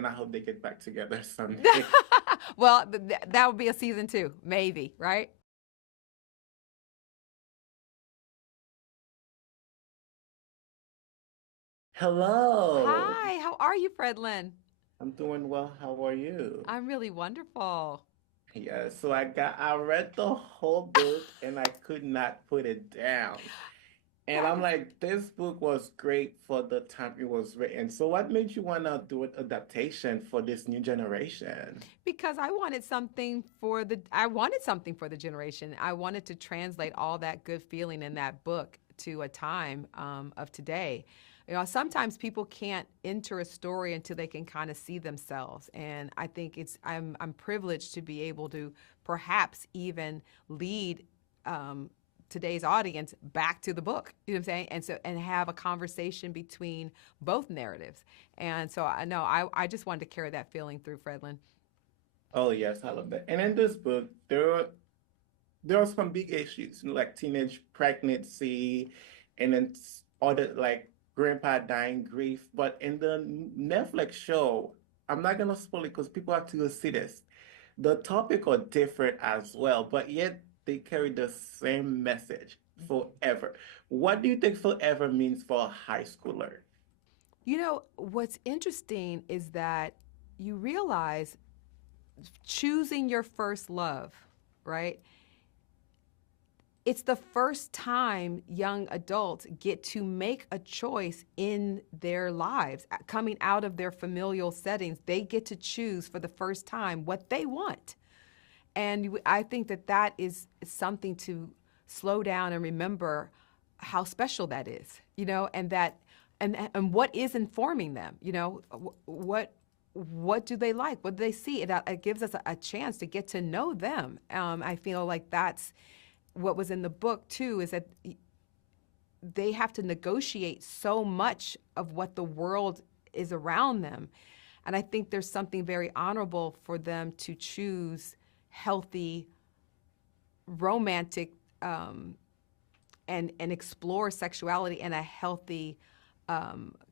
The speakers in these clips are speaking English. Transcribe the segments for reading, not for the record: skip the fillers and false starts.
and I hope they get back together someday. Well, that would be a season two, maybe, right? Hello. Hi, how are you, Fredlyn? I'm doing well. How are you? I'm really wonderful. Yeah, so I read the whole book and I could not put it down. And That I'm is like, this book was great for the time it was written. So what made you want to do an adaptation for this new generation? because I wanted something for the generation. I wanted to translate all that good feeling in that book to a time of today. You know, sometimes people can't enter a story until they can kind of see themselves, and I think I'm privileged to be able to perhaps even lead um, today's audience back to the book. You know what I'm saying? And have a conversation between both narratives. And so I know I just wanted to carry that feeling through Fredlin. Oh yes, I love that. And in this book, there are some big issues, like teenage pregnancy and then other like grandpa dying grief. But in the Netflix show, I'm not gonna spoil it because people have to go see this. The topic are different as well, but yet they carry the same message forever. What do you think forever means for a high schooler? You know, what's interesting is that you realize choosing your first love, right? It's the first time young adults get to make a choice in their lives, coming out of their familial settings. They get to choose for the first time what they want. And I think that that is something to slow down and remember how special that is, you know, and what is informing them, you know, what do they like? What do they see? It gives us a chance to get to know them. I feel like that's what was in the book too, is that they have to negotiate so much of what the world is around them. And I think there's something very honorable for them to choose healthy, romantic, um, and explore sexuality in a healthy,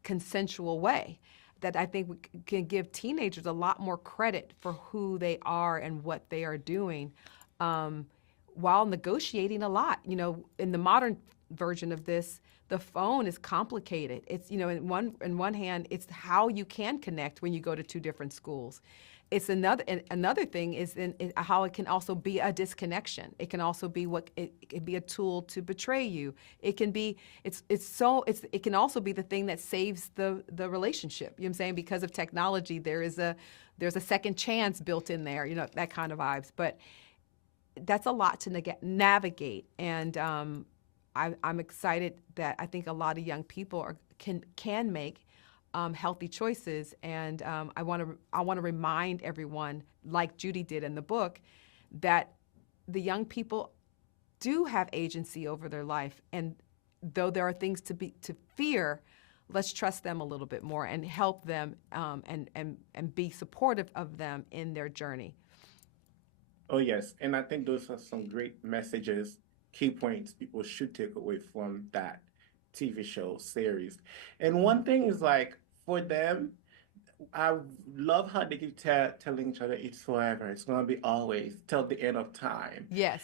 consensual way. That I think we can give teenagers a lot more credit for who they are and what they are doing, um, while negotiating a lot. You know, in the modern version of this, the phone is complicated. It's, you know, in one hand, it's how you can connect when you go to two different schools. It's another thing is in how it can also be a disconnection. It can also be it can be a tool to betray you. It can be it can also be the thing that saves the relationship. You know what I'm saying? Because of technology, there's a second chance built in there. You know, that kind of vibes. But that's a lot to navigate, and I'm excited that I think a lot of young people can make healthy choices, and I want to remind everyone, like Judy did in the book, that the young people do have agency over their life, and though there are things to fear, let's trust them a little bit more and help them, and be supportive of them in their journey. Oh, yes. And I think those are some great messages, key points people should take away from that TV show series. And one thing is like for them, I love how they keep telling each other it's forever. It's gonna be always till the end of time. Yes.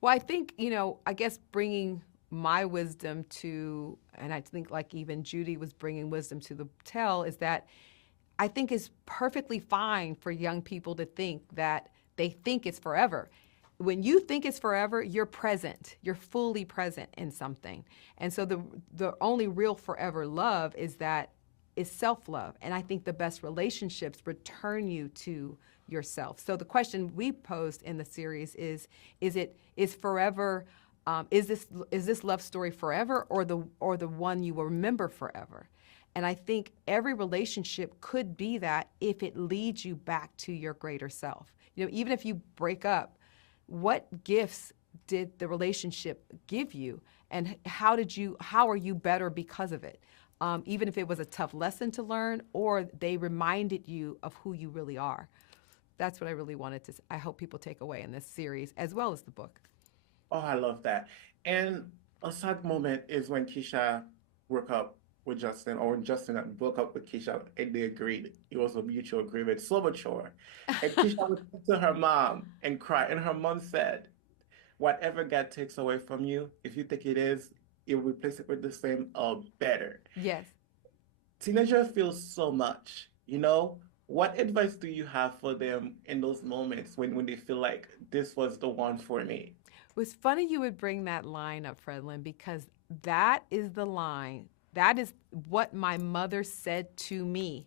Well, I think, I guess bringing my wisdom to, and I think like even Judy was bringing wisdom to the tell, is that I think it's perfectly fine for young people to think that they think it's forever. When you think it's forever, you're present. You're fully present in something. And so the only real forever love is self-love. And I think the best relationships return you to yourself. So the question we posed in the series is forever, is this love story forever, or the one you will remember forever? And I think every relationship could be that if it leads you back to your greater self. You know, even if you break up, what gifts did the relationship give you, and how are you better because of it? Even if it was a tough lesson to learn, or they reminded you of who you really are. That's what I really wanted to. I hope people take away in this series as well as the book. Oh, I love that. And a sad moment is when Keisha broke up with Justin, or Justin had broke up with Keisha, and they agreed. It was a mutual agreement, so mature. And Keisha would talk to her mom and cry, and her mom said, "Whatever God takes away from you, if you think it is, it will replace it with the same or better." Yes. Teenagers feel so much, you know? What advice do you have for them in those moments when they feel like this was the one for me? It was funny you would bring that line up, Fredlyn, because that is the line. That is what my mother said to me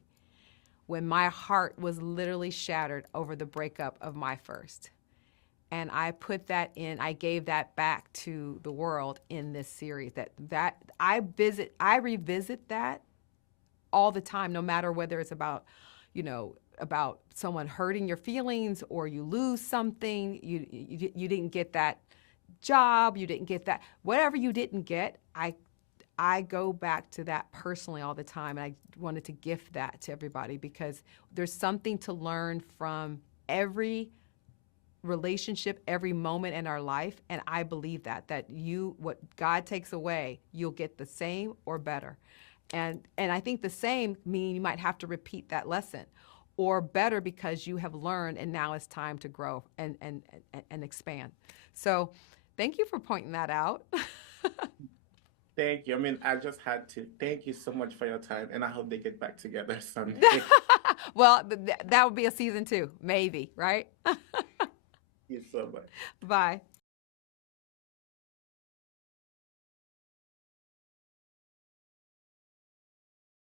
when my heart was literally shattered over the breakup of my first. And I put that in, I gave that back to the world in this series. That I revisit that all the time, no matter whether it's about, about someone hurting your feelings, or you lose something, you didn't get that job, you didn't get that, whatever you didn't get, I go back to that personally all the time. And I wanted to gift that to everybody, because there's something to learn from every relationship, every moment in our life. And I believe that what God takes away, you'll get the same or better. And I think the same meaning you might have to repeat that lesson, or better, because you have learned and now it's time to grow and expand. So thank you for pointing that out. Thank you. I mean, I just had to thank you so much for your time, and I hope they get back together someday. Well, that would be a season 2, maybe, right? Thank you so much. Bye.